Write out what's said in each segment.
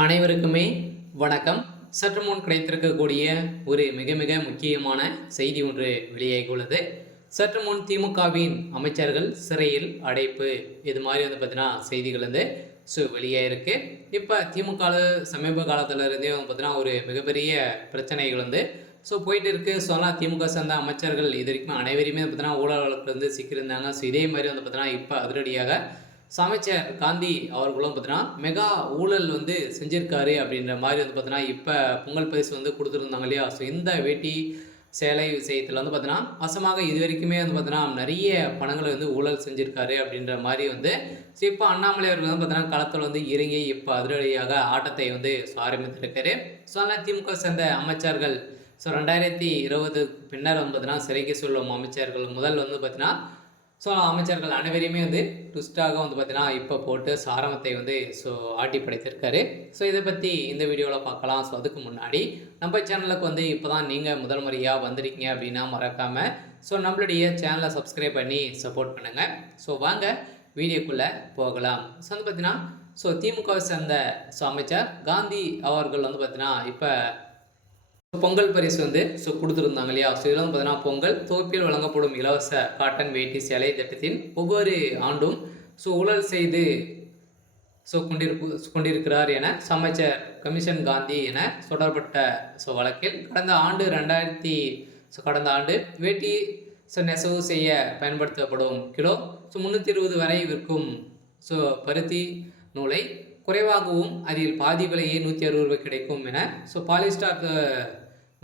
அனைவருக்குமே வணக்கம். சற்று முன் கிடைத்திருக்கக்கூடிய ஒரு மிக மிக முக்கியமான செய்தி ஒன்று வெளியாகியுள்ளது. சற்று முன் திமுகவின் அமைச்சர்கள் சிறையில் அடைப்பு, இது மாதிரி பார்த்தீங்கன்னா செய்திகள் வெளியாயிருக்கு. இப்போ திமுக சமீப காலத்தில் இருந்தே பார்த்தீங்கன்னா ஒரு மிகப்பெரிய பிரச்சனைகள் போயிட்டு இருக்கு. ஆனால் திமுக சேர்ந்த அமைச்சர்கள் இது வரைக்கும் அனைவரையுமே பார்த்தீங்கன்னா ஊழல் வழக்கில் சிக்கியிருந்தாங்க. இதே மாதிரி பார்த்தீங்கன்னா இப்போ அதிரடியாக அமைச்சர் காந்தி அவர்களும் பார்த்தீங்கன்னா மெகா ஊழல் செஞ்சிருக்காரு அப்படின்ற மாதிரி பார்த்தீங்கன்னா இப்போ பொங்கல் பரிசு கொடுத்துருந்தாங்க இல்லையா. இந்த வேட்டி சேலை விஷயத்தில் பார்த்தீங்கன்னா வசமாக இது வரைக்குமே பார்த்தீங்கன்னா நிறைய பணங்களை ஊழல் செஞ்சுருக்காரு அப்படின்ற மாதிரி இப்போ அண்ணாமலை அவர்கள் பார்த்தீங்கன்னா களத்தில் இறங்கி இப்போ அதிரடியாக ஆட்டத்தை ஆரம்பித்திருக்காரு. ஆனால் திமுக சேர்ந்த அமைச்சர்கள் 2020 பின்னர் பார்த்தீங்கன்னா சிறைக்கு சொல்லும் அமைச்சர்கள் முதல் பார்த்தீங்கன்னா அமைச்சர்கள் அனைவரையுமே ட்விஸ்டாக பார்த்தீங்கன்னா இப்போ போட்டு சாரமத்தை ஆட்டி படைத்திருக்காரு. இதை பற்றி இந்த வீடியோவில் பார்க்கலாம். அதுக்கு முன்னாடி நம்ம சேனலுக்கு இப்போ தான் நீங்கள் முதல் முறையாக வந்திருக்கீங்க அப்படின்னா மறக்காமல் நம்மளுடைய சேனலை சப்ஸ்கிரைப் பண்ணி சப்போர்ட் பண்ணுங்கள். வாங்க வீடியோக்குள்ளே போகலாம். பார்த்தீங்கன்னா திமுகவை சேர்ந்த அமைச்சர் காந்தி அவர்கள் பார்த்தீங்கன்னா இப்போ பொங்கல் பரிசு கொடுத்துருந்தாங்க இல்லையா. இதில் பார்த்தீங்கன்னா பொங்கல் தொகுப்பில் வழங்கப்படும் இலவச காட்டன் வேட்டி சேலை திட்டத்தின் ஒவ்வொரு ஆண்டும் ஊழல் செய்து கொண்டிருக்கிறார் என அமைச்சர் கமிஷன் காந்தி என தொடரப்பட்ட வழக்கில் கடந்த ஆண்டு வேட்டி நெசவு செய்ய பயன்படுத்தப்படும் கிலோ 320 வரை விற்கும் பருத்தி நூலை குறைவாகவும் அதில் பாதி விலையே 160 ரூபாய் கிடைக்கும் என பாலிஸ்டார்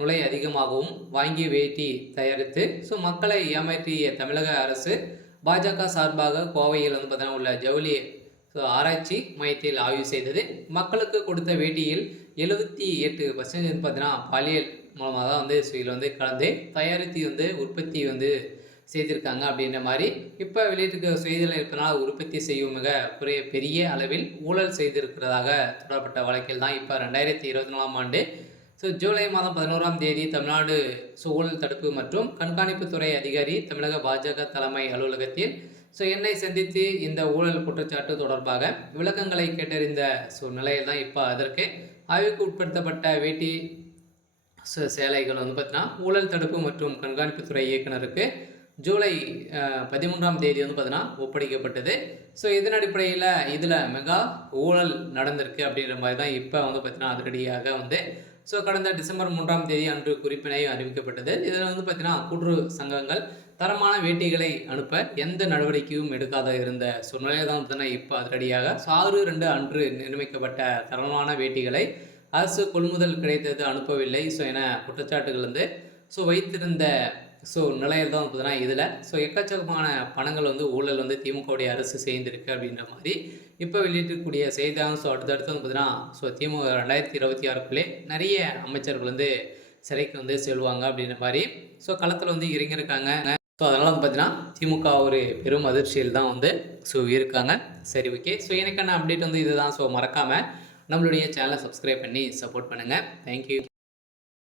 நுழை அதிகமாகவும் வாங்கி வேட்டி தயாரித்து மக்களை ஏமாற்றிய தமிழக அரசு பாஜக சார்பாக கோவையில் பார்த்தீங்கன்னா உள்ள ஜவுளி ஆராய்ச்சி மையத்தில் ஆய்வு செய்தது. மக்களுக்கு கொடுத்த வேட்டியில் 78% பார்த்தீங்கன்னா பாலியல் மூலமாக தான் இதில் கலந்து தயாரித்து உற்பத்தி செய்திருக்காங்க அப்படின்ற மாதிரி இப்போ வெளியிட்டிருக்க செய்தியில் இருப்பதனால் உற்பத்தி செய்யும் மிக பெரிய அளவில் ஊழல் செய்திருக்கிறதாக தொடரப்பட்ட வழக்கில் தான் இப்போ 2024 ஆண்டு ஜூலை மாதம் 11ஆம் தேதி தமிழ்நாடு ஊழல் தடுப்பு மற்றும் கண்காணிப்புத்துறை அதிகாரி தமிழக பாஜக தலைமை அலுவலகத்தில் என்னை சந்தித்து இந்த ஊழல் குற்றச்சாட்டு தொடர்பாக விளக்கங்களை கேட்டறிந்த நிலையில் தான் இப்போ அதற்கு ஆய்வுக்கு உட்படுத்தப்பட்ட வேட்டி சேலைகள் பார்த்தீங்கன்னா ஊழல் தடுப்பு மற்றும் கண்காணிப்புத்துறை இயக்குனருக்கு ஜூலை 13ஆம் தேதி பார்த்தீங்கன்னா ஒப்படைக்கப்பட்டது. இதன் அடிப்படையில் இதில் மெகா ஊழல் நடந்திருக்கு அப்படின்ற மாதிரி தான் இப்போ பார்த்தீங்கன்னா அதிரடியாக கடந்த டிசம்பர் 3ஆம் தேதி அன்று குறிப்பினை அறிவிக்கப்பட்டது. இதில் பார்த்தீங்கன்னா கூட்டுறவு சங்கங்கள் தரமான வேட்டிகளை அனுப்ப எந்த நடவடிக்கையும் எடுக்காத இருந்த நிலையில் தான் பார்த்தீங்கன்னா இப்போ அதிரடியாக 6/2 அன்று நிர்ணயிக்கப்பட்ட தரமான வேட்டிகளை அரசு கொள்முதல் கிடைத்தது அனுப்பவில்லை என குற்றச்சாட்டுகள் வைத்திருந்த நிலையில் தான் பார்த்தீங்கன்னா இதில் எக்கச்சக்கமான பணங்கள் ஊழல் திமுகவுடைய அரசு செய்திருக்கு அப்படின்ற மாதிரி இப்போ வெளியிட்டிருக்கக்கூடிய செய்தியாக அடுத்தடுத்து பார்த்தீங்கன்னா திமுக 2026க்குள்ளே நிறைய அமைச்சர்கள் சிறைக்கு செல்வாங்க அப்படின்ற மாதிரி களத்தில் இறங்கியிருக்காங்க. அதனால் பார்த்தீங்கன்னா திமுக ஒரு பெரும் அதிர்ச்சியில் தான் இருக்காங்க. சரி, ஓகே. எனக்கான அப்டேட் இதுதான். மறக்காமல் நம்மளுடைய சேனலை சப்ஸ்கிரைப் பண்ணி சப்போர்ட் பண்ணுங்கள். தேங்க்யூ.